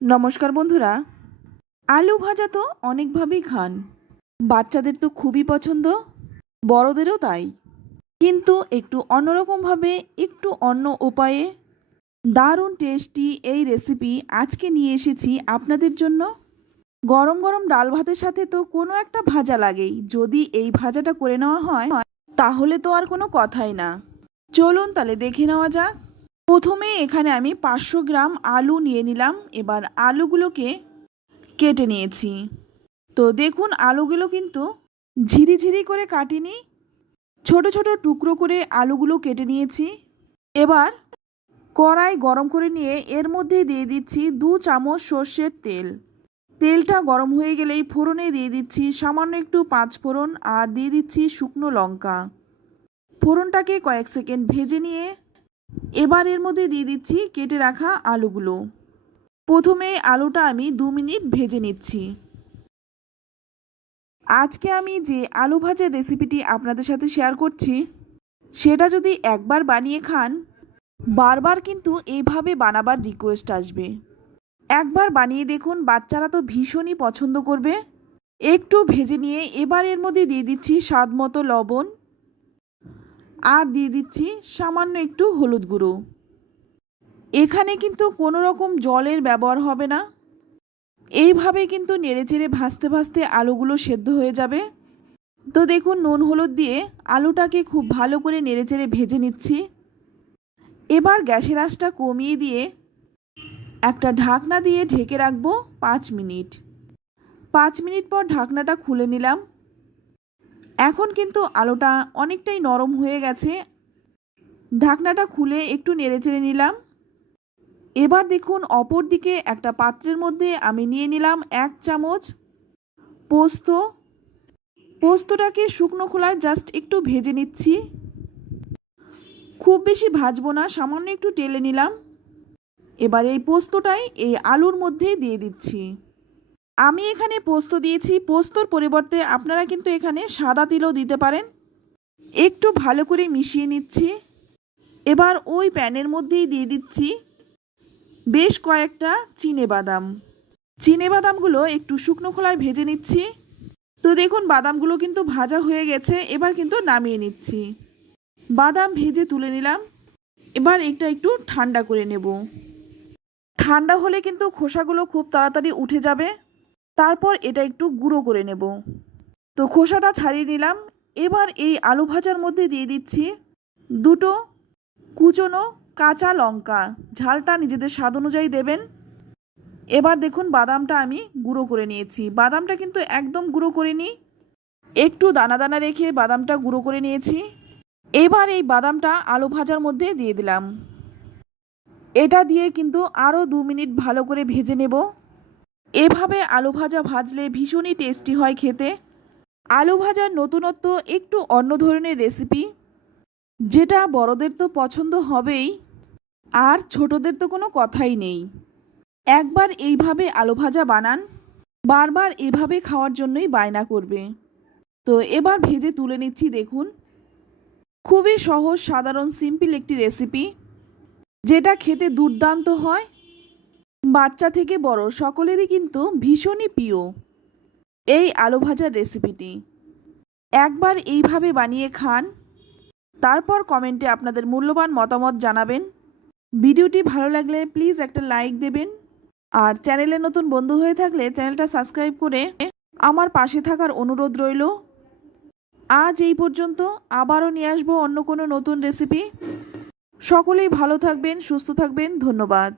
নমস্কার বন্ধুরা। আলু ভাজা তো অনেকভাবেই খান, বাচ্চাদের তো খুবই পছন্দ, বড়দেরও তাই। কিন্তু একটু অন্যরকমভাবে, একটু অন্য উপায়ে দারুণ টেস্টি এই রেসিপি আজকে নিয়ে এসেছি আপনাদের জন্য। গরম গরম ডাল ভাতের সাথে তো কোনো একটা ভাজা লাগেই। যদি এই ভাজাটা করে নেওয়া হয় তাহলে তো আর কোনো কথাই না। চলুন তাহলে দেখে নেওয়া যাক। প্রথমে এখানে আমি 500 গ্রাম আলু নিয়ে নিলাম। এবার আলুগুলোকে কেটে নিয়েছি। তো দেখুন আলুগুলো কিন্তু ঝিরিঝিরি করে কাটিনি, ছোট ছোট টুকরো করে আলুগুলো কেটে নিয়েছি। এবার কড়াই গরম করে নিয়ে এর মধ্যে দিয়ে দিচ্ছি 2 চামচ সর্ষের তেল। তেলটা গরম হয়ে গেলেই ফোড়নে দিয়ে দিচ্ছি সামান্য একটু 5 ফোড়ন আর দিয়ে দিচ্ছি শুকনো লঙ্কা। ফোড়নটাকে কয়েক সেকেন্ড ভেজে নিয়ে এবার এর মধ্যে দিয়ে দিচ্ছি কেটে রাখা আলুগুলো। প্রথমে আলুটা আমি 2 মিনিট ভেজে নিচ্ছি। আজকে আমি যে আলু ভাজার রেসিপিটি আপনাদের সাথে শেয়ার করছি, সেটা যদি একবার বানিয়ে খান, বারবার কিন্তু এইভাবে বানাবার রিকোয়েস্ট আসবে। একবার বানিয়ে দেখুন, বাচ্চারা তো ভীষণই পছন্দ করবে। একটু ভেজে নিয়ে এবার এর মধ্যে দিয়ে দিচ্ছি স্বাদ মতো লবণ আর দিয়ে দিচ্ছি সামান্য একটু হলুদ গুঁড়ো। এখানে কিন্তু কোনো রকম জলের ব্যবহার হবে না। এইভাবে কিন্তু নেড়েচেড়ে ভাজতে ভাজতে আলুগুলো সেদ্ধ হয়ে যাবে। তো দেখুন নুন হলুদ দিয়ে আলুটাকে খুব ভালো করে নেড়েচেড়ে ভেজে নিচ্ছি। এবার গ্যাসের আঁচটা কমিয়ে দিয়ে একটা ঢাকনা দিয়ে ঢেকে রাখবো 5 মিনিট। 5 মিনিট পর ঢাকনাটা খুলে নিলাম। এখন কিন্তু আলুটা অনেকটাই নরম হয়ে গেছে। ঢাকনাটা খুলে একটু নেড়েচেড়ে নিলাম। এবার দেখুন অপর দিকে একটা পাত্রের মধ্যে আমি নিয়ে নিলাম 1 চামচ পোস্ত। পোস্তটাকে শুকনো খোলায় জাস্ট একটু ভেজে নিচ্ছি। খুব বেশি ভাজবো না, সামান্য একটু টেলে নিলাম। এবার এই পোস্তটাই এই আলুর মধ্যে দিয়ে দিচ্ছি। আমি এখানে পোস্ত দিয়েছি, পোস্তর পরিবর্তে আপনারা কিন্তু এখানে সাদা তিলও দিতে পারেন। একটু ভালো করে মিশিয়ে নিচ্ছি। এবার ওই প্যানের মধ্যেই দিয়ে দিচ্ছি বেশ কয়েকটা চিনেবাদাম। চিনেবাদামগুলো একটু শুকনো খোলায় ভেজে নিচ্ছি। তো দেখুন বাদামগুলো কিন্তু ভাজা হয়ে গেছে। এবার কিন্তু নামিয়ে নিচ্ছি। বাদাম ভেজে তুলে নিলাম। এবার এটা একটু ঠান্ডা করে নেব। ঠান্ডা হলে কিন্তু খোসাগুলো খুব তাড়াতাড়ি উঠে যাবে। তারপর এটা একটু গুঁড়ো করে নেব। তো খোসাটা ছাড়িয়ে নিলাম। এবার এই আলু ভাজার মধ্যে দিয়ে দিচ্ছি 2টো কুচনো কাঁচা লঙ্কা। ঝালটা নিজেদের স্বাদ অনুযায়ী দেবেন। এবার দেখুন বাদামটা আমি গুঁড়ো করে নিয়েছি। বাদামটা কিন্তু একদম গুঁড়ো করিনি, একটু দানা দানা রেখে বাদামটা গুঁড়ো করে নিয়েছি। এবার এই বাদামটা আলু ভাজার মধ্যে দিয়ে দিলাম। এটা দিয়ে কিন্তু আরও 2 মিনিট ভালো করে ভেজে নেব। এভাবে আলু ভাজা ভাজলে ভীষণই টেস্টি হয় খেতে। আলু ভাজার নতুনত্ব, একটু অন্য ধরনের রেসিপি, যেটা বড়দের তো পছন্দ হবেই আর ছোটদের তো কোনো কথাই নেই। একবার এইভাবে আলু ভাজা বানান, বারবার এভাবে খাওয়ার জন্যই বায়না করবে। তো এবার ভেজে তুলে নিচ্ছি। দেখুন খুবই সহজ, সাধারণ, সিম্পল একটি রেসিপি, যেটা খেতে দুর্দান্ত হয়। বাচ্চা থেকে বড় সকলেরই কিন্তু ভীষণই প্রিয় এই আলু ভাজার রেসিপিটি। একবার এইভাবে বানিয়ে খান, তারপর কমেন্টে আপনাদের মূল্যবান মতামত জানাবেন। ভিডিওটি ভালো লাগলে প্লিজ একটা লাইক দেবেন। আর চ্যানেলে নতুন বন্ধু হয়ে থাকলে চ্যানেলটা সাবস্ক্রাইব করে আমার পাশে থাকার অনুরোধ রইল। আজ এই পর্যন্ত, আবারও নিয়ে আসবো অন্য কোনো নতুন রেসিপি। সকলেই ভালো থাকবেন, সুস্থ থাকবেন। ধন্যবাদ।